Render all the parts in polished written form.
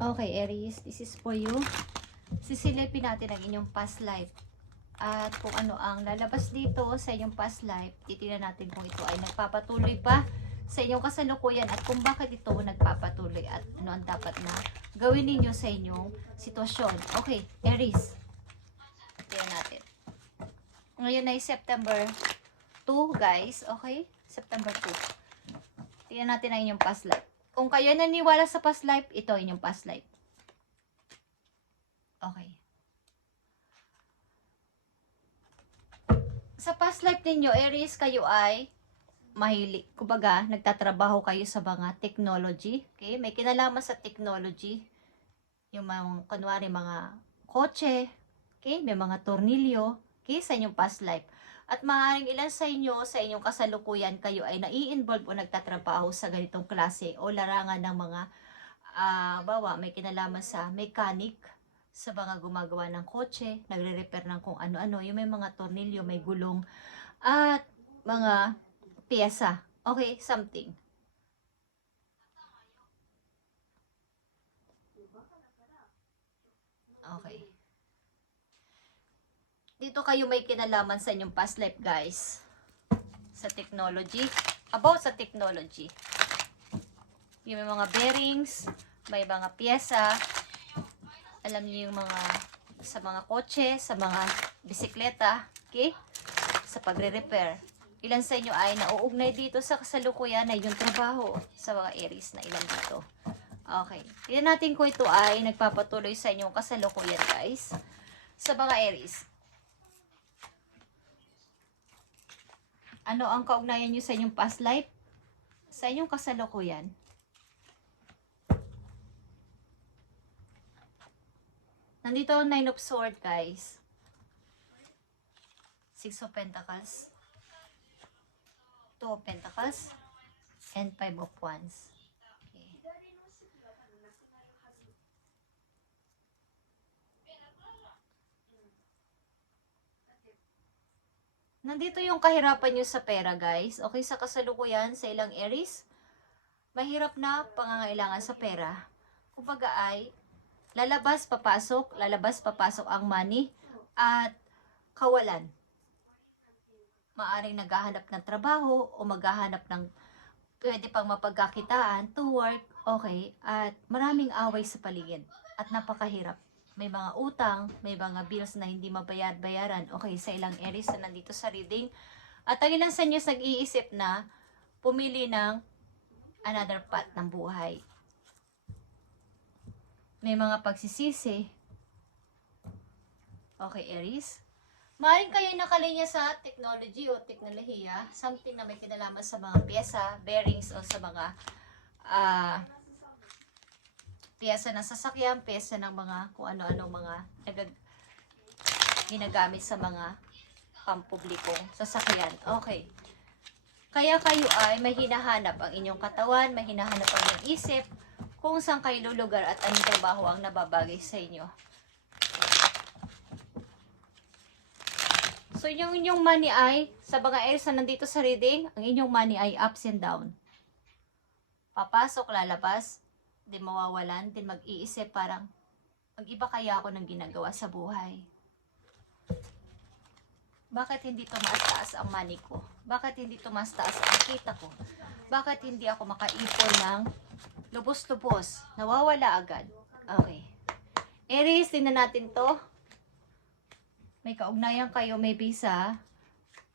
Okay, Aries, this is for you. Sisilipin natin ang inyong past life. At kung ano ang lalabas dito sa inyong past life, titingnan natin kung ito ay nagpapatuloy pa sa inyong kasalukuyan at kung bakit ito nagpapatuloy at ano ang dapat na gawin ninyo sa inyong sitwasyon. Okay, Aries. Tingnan natin. Ngayon ay September 2, guys. Okay? September 2. Tingnan natin ang inyong past life. Kung kayo naniwala sa past life, ito ang inyong past life. Okay. Sa past life ninyo, Aries, kayo ay mahilig. Kumbaga, nagtatrabaho kayo sa mga technology. Okay? May kinalaman sa technology. Yung mga, kunwari, mga kotse. Okay? May mga tornilyo. Okay? Sa inyong past life. At maaaring ilan sa inyo, sa inyong kasalukuyan, kayo ay nai-involve o nagtatrabaho sa ganitong klase o larangan ng mga, bawa, may kinalaman sa mechanic, sa mga gumagawa ng kotse, nagre-repair ng kung ano-ano, yung may mga tornilyo, may gulong, at mga piyesa. Okay, something. Okay. Dito kayo may kinalaman sa inyong past life, guys. Sa technology. About sa technology. Yung may mga bearings, may mga piyesa, alam niyo yung mga sa mga kotse, sa mga bisikleta, okay? Sa pagre-repair. Ilan sa inyo ay nauugnay dito sa kasalukuyan na yung trabaho sa mga Aries na ilan dito. Okay. Tignan natin kung ito ay nagpapatuloy sa inyong kasalukuyan, guys. Sa mga Aries. Ano ang kaugnayan nyo sa inyong past life? Sa inyong kasalukuyan. Nandito ang 9 of Swords, guys. 6 of Pentacles. 2 of Pentacles. And 5 of Wands. Okay. Nandito yung kahirapan nyo sa pera, guys. Okay, sa kasalukuyan, sa ilang Aries, mahirap na pangangailangan sa pera. Kumbaga ay, lalabas, papasok ang money at kawalan. Maaring naghahanap ng trabaho o maghahanap ng pwede pang mapagkakitaan to work, okay, at maraming away sa paligid at napakahirap. May mga utang, may mga bills na hindi mabayad-bayaran, okay, sa ilang Aries na nandito sa reading. At ang ilan sa inyo nag-iisip na pumili ng another path ng buhay. May mga pagsisisi. Okay, Aries. Maaaring kayo nakalinya sa technology o teknolohiya, something na may kinalaman sa mga pyesa, bearings o sa mga pyesa ng sasakyan, pyesa ng mga kung ano-ano mga ginagamit sa mga pampublikong sasakyan. Okay. Kaya kayo ay may hinahanap ang inyong katawan, may hinahanap ang inyong isip, kung saan kayo lulugar at anong trabaho ang nababagay sa inyo. So, yung inyong money ay, sa mga Aries na nandito sa reading, ang inyong money ay ups and down. Papasok, lalabas, di mawawalan, din mag-iisip parang, mag-iba kaya ako ng ginagawa sa buhay. Bakit hindi tumaas-taas ang money ko? Bakit hindi tumaas-taas ang kita ko? Bakit hindi ako makaipon ng lubos-lubos? Nawawala agad. Okay. Aries, tingnan natin to. May kaugnayan kayo maybe sa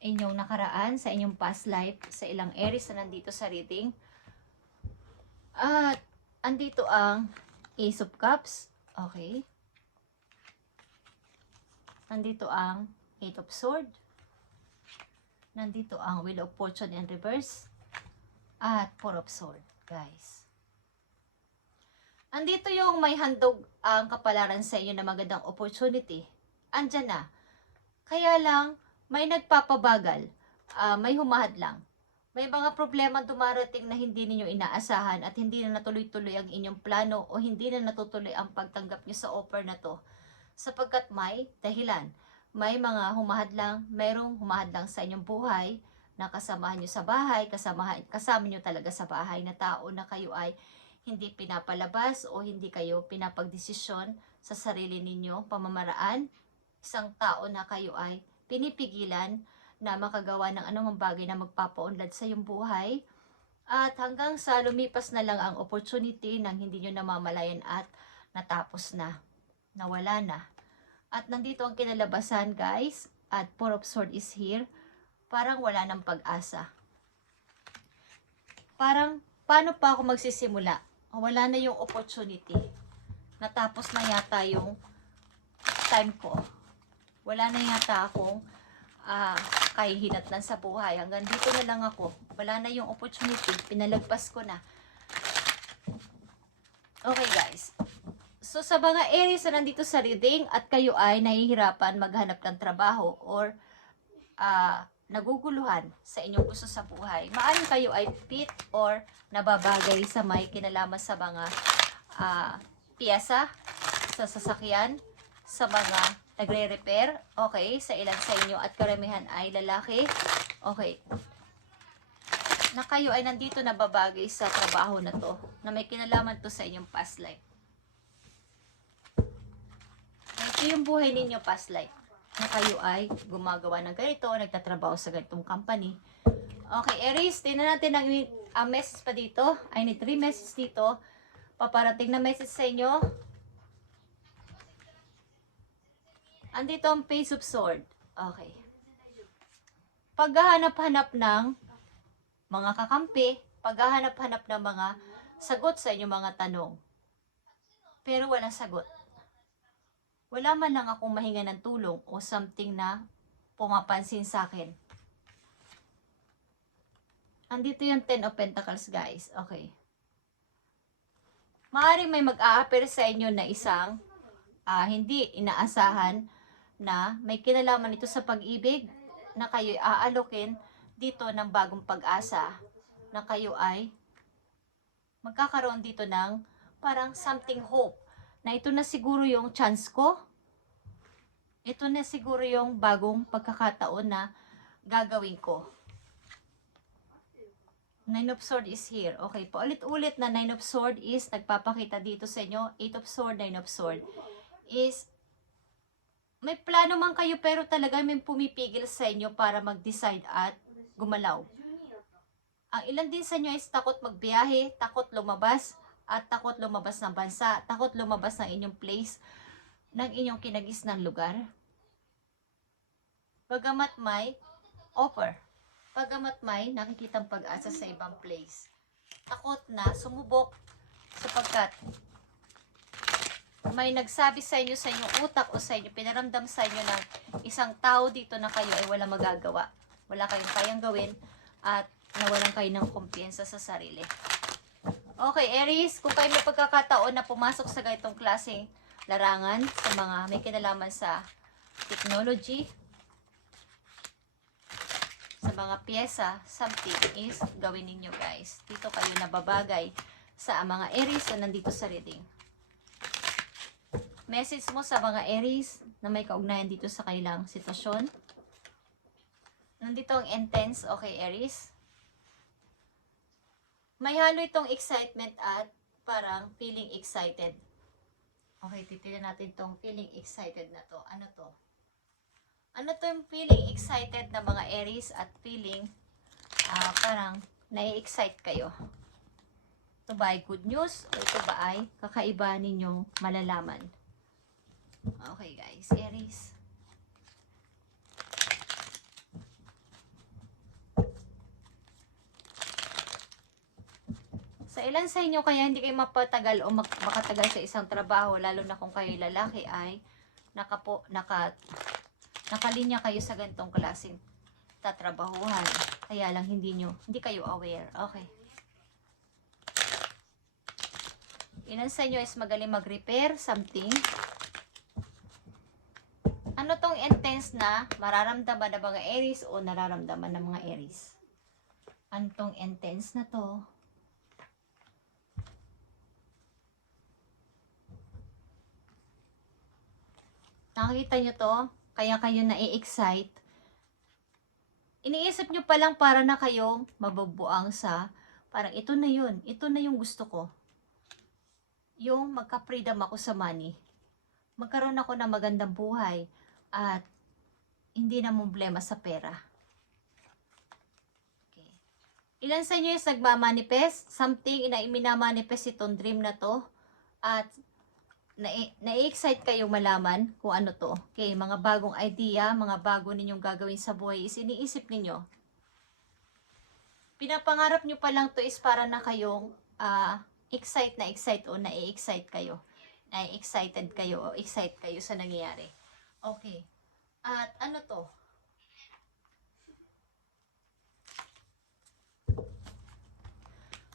inyong nakaraan, sa inyong past life, sa ilang Aries na nandito sa reading. At andito ang Ace of Cups. Okay. Nandito ang 8 of Swords. Nandito ang Wheel of Fortune in reverse. At 4 of Swords, guys. Andito yung may handog ang kapalaran sa inyo na magandang opportunity. Andyan na. Kaya lang, may nagpapabagal. May humahad lang. May mga problema dumarating na hindi ninyo inaasahan at hindi na natuloy-tuloy ang inyong plano o hindi na natutuloy ang pagtanggap nyo sa offer na to. Sapagkat may dahilan. May mga humahad lang, mayroong humahad lang sa inyong buhay na kasamahan nyo sa bahay, kasama nyo talaga sa bahay na tao na kayo ay hindi pinapalabas o hindi kayo pinapagdesisyon sa sarili ninyo pamamaraan. Isang tao na kayo ay pinipigilan na makagawa ng anumang bagay na magpapaunlad sa iyong buhay. At hanggang sa lumipas na lang ang opportunity nang hindi nyo namamalayan at natapos na, nawala na. At nandito ang kinalabasan guys, at Four of Swords is here. Parang wala ng pag-asa. Parang, paano pa ako magsisimula? Wala na yung opportunity. Natapos na yata yung time ko. Wala na yata akong kahihinatnan sa buhay. Hanggang dito na lang ako. Wala na yung opportunity. Pinalagpas ko na. Okay guys. So sa mga Aries na nandito sa reading at kayo ay nahihirapan maghanap ng trabaho or naguguluhan sa inyong gusto sa buhay, maaaring kayo ay fit or nababagay sa may kinalaman sa mga piyesa, sa sasakyan, sa mga nagre-repair, okay, sa ilan sa inyo at karamihan ay lalaki, okay, na kayo ay nandito nababagay sa trabaho na to, na may kinalaman to sa inyong past life. Ito yung buhay ninyo past life, na kayo ay gumagawa ng ganito, nagtatrabaho sa ganitong company. Okay, Aries, tingnan natin ang message pa dito. I need 3 messages dito. Paparating na message sa inyo. Andito ang Page of Swords. Okay. Paghahanap-hanap ng mga kakampi, paghahanap-hanap ng mga sagot sa inyong mga tanong. Pero walang sagot. Wala man lang akong mahinga ng tulong o something na pumapansin sa akin. Andito yung 10 of Pentacles, guys. Okay. Maaaring may mag-a-appear sa inyo na isang hindi inaasahan na may kinalaman ito sa pag-ibig, na kayo aalokin dito ng bagong pag-asa, na kayo ay magkakaroon dito ng parang something hope, na ito na siguro yung chance ko, ito na siguro yung bagong pagkakataon na gagawin ko. 9 of Swords is here. Okay, paulit-ulit na 9 of Swords is nagpapakita dito sa inyo. 8 of Swords, 9 of Swords is may plano man kayo pero talaga may pumipigil sa inyo para mag-decide at gumalaw. Ang ilan din sa inyo is takot magbiyahe, takot lumabas, at takot lumabas ng bansa, takot lumabas ng inyong place, ng inyong kinagisnang lugar. Bagamat may offer, bagamat may nakikitang pag-asa sa ibang place, takot na sumubok sapagkat may nagsabi sa inyo, sa inyong utak o sa inyo, pinaramdam sa inyo ng isang tao dito na kayo ay wala magagawa, wala kayong kayang gawin, at nawalan kayo ng kumpiyansa sa sarili. Okay, Aries, kung kayo may pagkakataon na pumasok sa ganitong klaseng larangan, sa mga may kinalaman sa technology, sa mga pyesa, something is gawin ninyo guys. Dito kayo nababagay sa mga Aries na nandito sa reading. Message mo sa mga Aries na may kaugnayan dito sa kanilang sitwasyon. Nandito ang intense, okay Aries. May halo itong excitement at parang feeling excited. Okay, titignan natin itong feeling excited na to. Ano to? Ano to yung feeling excited na mga Aries at feeling parang nai-excite kayo? Ito ba ay good news o ito ba ay kakaiba ninyong malalaman? Okay guys, Aries. Sa ilan sa inyo kaya hindi kayo mapatagal o makatagal sa isang trabaho, lalo na kung kayo lalaki, ay nakalinya kayo sa ganitong klaseng tatrabahuhan. Kaya lang hindi kayo aware. Okay. Ilan sa inyo is magaling mag-repair something. Ano tong intense na mararamdaman ng mga Aries o nararamdaman ng mga Aries? Ano tong intense na to? Nakikita nyo to? Kaya kayo na-excite. Iniisip nyo palang para na kayong mabubuang sa parang ito na yun. Ito na yung gusto ko. yung magka-freedom ako sa money. Magkaroon ako ng magandang buhay at hindi na problema sa pera. Okay. Ilan sa inyo yung nagmamanifest? Something na minamanifest itong dream na to at na-excite kayong malaman kung ano to. Okay, mga bagong idea, mga bago ninyong gagawin sa buhay is iniisip ninyo. Pinapangarap nyo pa lang to is para na kayong excite o na-excite kayo. Na-excited kayo o excite kayo sa nangyayari. Okay. At ano to?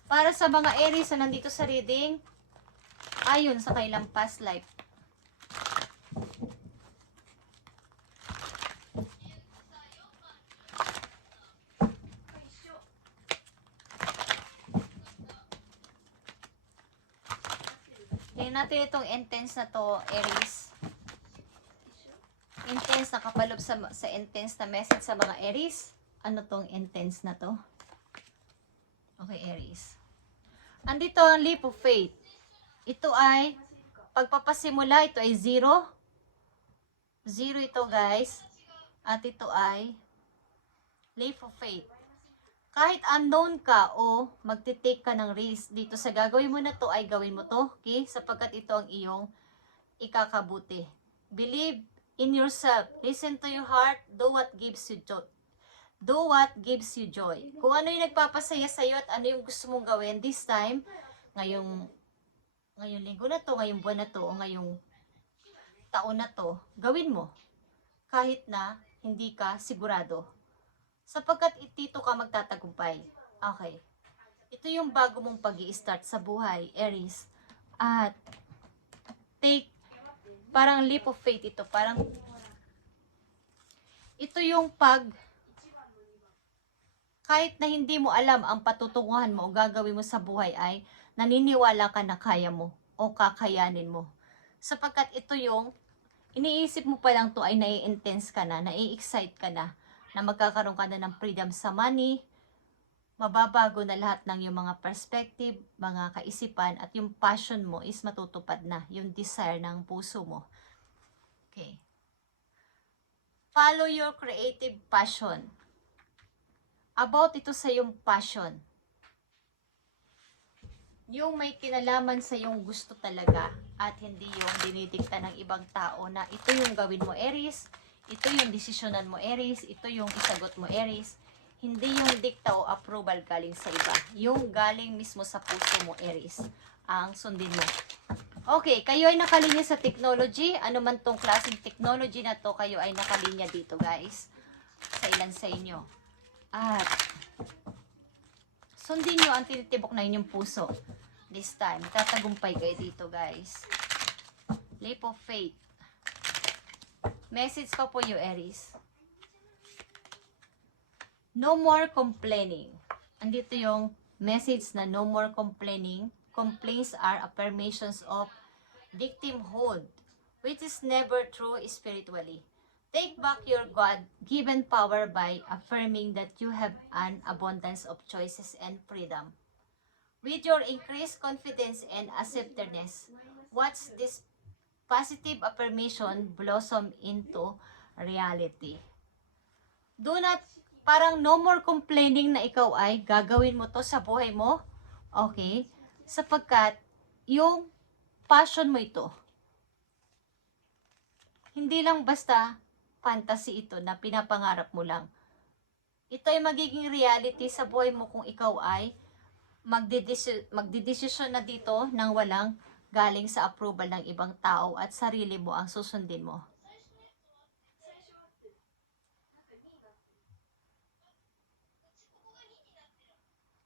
Para sa mga Aries na nandito sa reading, ayon sa kailang past life. Tingnan natin itong intense na to, Aries. Intense, nakapalob sa intense na message sa mga Aries. Ano tong intense na to? Okay, Aries. Andito ang leap of faith. Ito ay, pagpapasimula, ito ay 0. 0 ito, guys. At ito ay leap of faith. Kahit unknown ka o magtitake ka ng risk dito sa gagawin mo na to, ay gawin mo to, okay? Sapagkat ito ang iyong ikakabuti. Believe in yourself. Listen to your heart. Do what gives you joy. Do what gives you joy. Kung ano yung nagpapasaya sa iyo at ano yung gusto mong gawin this time, ngayong linggo na to, ngayong buwan na to, o ngayong taon na to, gawin mo. Kahit na hindi ka sigurado. Sapagkat dito ka magtatagumpay. Okay. Ito yung bago mong pag-i-start sa buhay, Aries. At take, parang leap of faith ito. Parang, ito yung kahit na hindi mo alam ang patutunguhan mo o gagawin mo sa buhay ay naniniwala ka na kaya mo o kakayanin mo. Sapagkat ito yung iniisip mo pa lang to ay nai-intense ka na, nai-excite ka na magkakaroon ka na ng freedom sa money, mababago na lahat ng yung mga perspective, mga kaisipan, at yung passion mo is matutupad na, yung desire ng puso mo. Okay. Follow your creative passion. About ito sa yung passion. Yung may kinalaman sa yung gusto talaga at hindi yung dinidikta ng ibang tao na ito yung gawin mo, Aries, ito yung desisyonan mo, Aries, ito yung isagot mo, Aries. Hindi yung dikta o approval galing sa iba. Yung galing mismo sa puso mo, Aries, ang sundin mo. Okay, kayo ay nakalinya sa technology. Ano man tong klaseng technology na to, kayo ay nakalinya dito, guys. Sa ilan sa inyo. At sundin nyo ang tinitibok na inyong puso. This time, tatagumpay kayo dito, guys. Leap of faith. Message pa po you, Aries. No more complaining. Andito yung message na no more complaining. Complaints are affirmations of victimhood, which is never true spiritually. Take back your God-given power by affirming that you have an abundance of choices and freedom. With your increased confidence and acceptedness, watch this positive affirmation blossom into reality. Do not, parang no more complaining na ikaw ay gagawin mo to sa buhay mo. Okay? Sapagkat yung passion mo ito. Hindi lang basta fantasy ito na pinapangarap mo lang. Ito ay magiging reality sa buhay mo kung ikaw ay magdidesisyon na dito nang walang galing sa approval ng ibang tao at sarili mo ang susundin mo.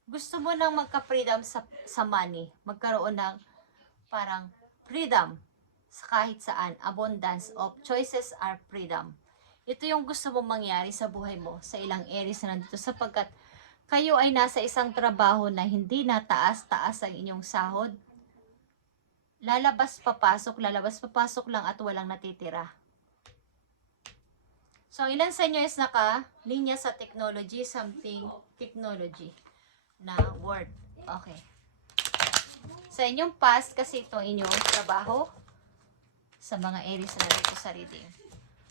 Gusto mo nang magka-freedom sa money, magkaroon ng parang freedom sa kahit saan, abundance of choices are freedom. Ito yung gusto mong mangyari sa buhay mo, sa ilang Aries na nandito, sapagkat kayo ay nasa isang trabaho na hindi na taas-taas ang inyong sahod. Lalabas, papasok lang at walang natitira. So, ilan sa inyo is naka-linya sa technology, something technology na word. Okay. sa inyong past kasi ito inyong trabaho sa mga Aries na dito sa reading.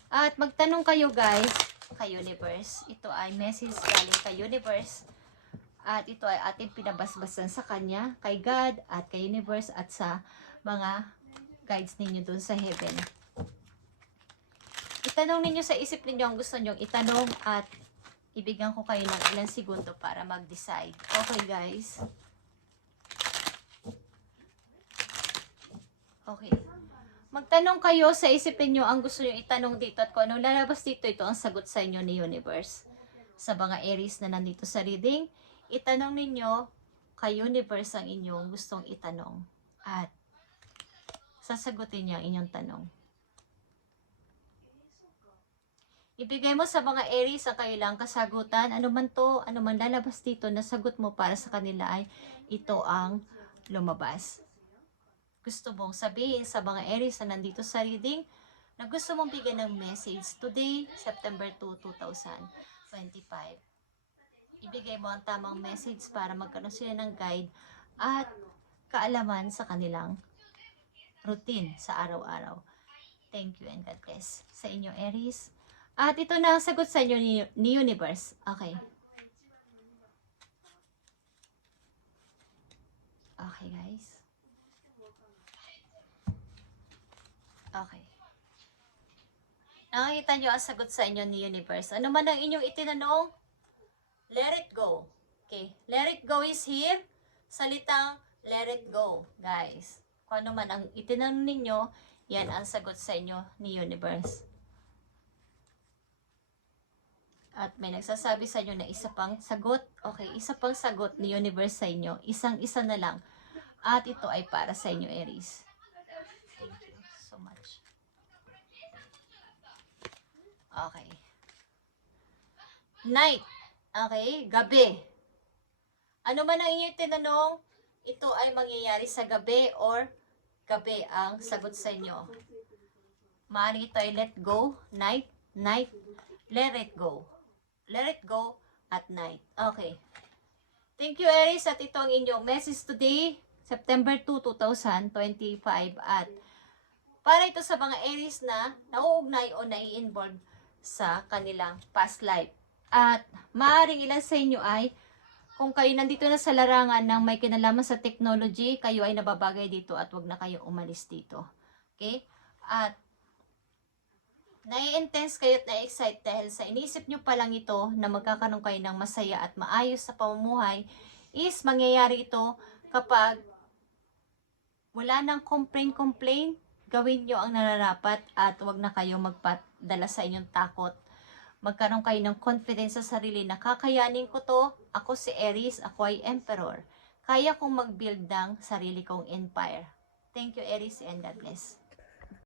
At magtanong kayo guys, kay Universe. Ito ay message galing kay Universe. At ito ay ating pinabasbasan sa kanya, kay God at kay Universe at sa mga guides ninyo dun sa heaven. Itanong ninyo sa isip ninyo ang gusto nyong itanong at ibigyan ko kayo ng ilang segundo para mag-decide. Okay guys? Okay. Magtanong kayo sa isip ninyo ang gusto nyo itanong dito at kung anong lalabas dito, ito ang sagot sa inyo ni Universe. Sa mga Aries na nandito sa reading, itanong ninyo kay Universe ang inyong gustong itanong at sasagutin niya ang inyong tanong. Ibigay mo sa mga Aries ang kailang kasagutan. Ano man to, ano man lalabas dito, nasagot mo para sa kanila ay ito ang lumabas. Gusto mong sabihin sa mga Aries na nandito sa reading na gusto mong bigyan ng message today, September 2, 2025. Ibigay mo ang tamang message para magkaroon sila ng guide at kaalaman sa kanilang routine sa araw-araw. Thank you and God bless sa inyo Aries. At ito na ang sagot sa inyo ni Universe. Okay. Okay guys. Okay. Nakikita nyo ang sagot sa inyo ni Universe. Ano man ang inyong itinanong, let it go. Okay. Let it go is here. Salitang let it go, guys. Kung ano man ang itinanong ninyo, yan ang sagot sa inyo ni Universe. At may nagsasabi sa inyo na isa pang sagot. Okay, isa pang sagot ni Universe sa inyo. Isang-isa na lang. At ito ay para sa inyo, Aries. Thank you so much. Okay. Night. Okay, gabi. Ano man ang inyong tinanong, ito ay mangyayari sa gabi or gabi ang sagot sa inyo. Maaaring ito ay let go, night, night, let it go. Let it go at night. Okay. Thank you, Aries. At ito ang inyong message today, September 2, 2025. At para ito sa mga Aries na nauugnay o nai-involve sa kanilang past life. At maaaring ilan sa inyo ay, kung kayo nandito na sa larangan ng may kinalaman sa technology, kayo ay nababagay dito at wag na kayo umalis dito. Okay? At nai-intense kayo at na-excite dahil sa inisip nyo pa lang ito na magkakaroon kayo ng masaya at maayos sa pamumuhay is mangyayari ito kapag wala nang complain, gawin nyo ang nararapat at wag na kayo magpadala sa inyong takot. Magkaroon kayo ng confidence sa sarili na kakayanin ko to, ako si Aries, ako ay Emperor. Kaya kong mag-build ng sarili kong empire. Thank you Aries and God bless.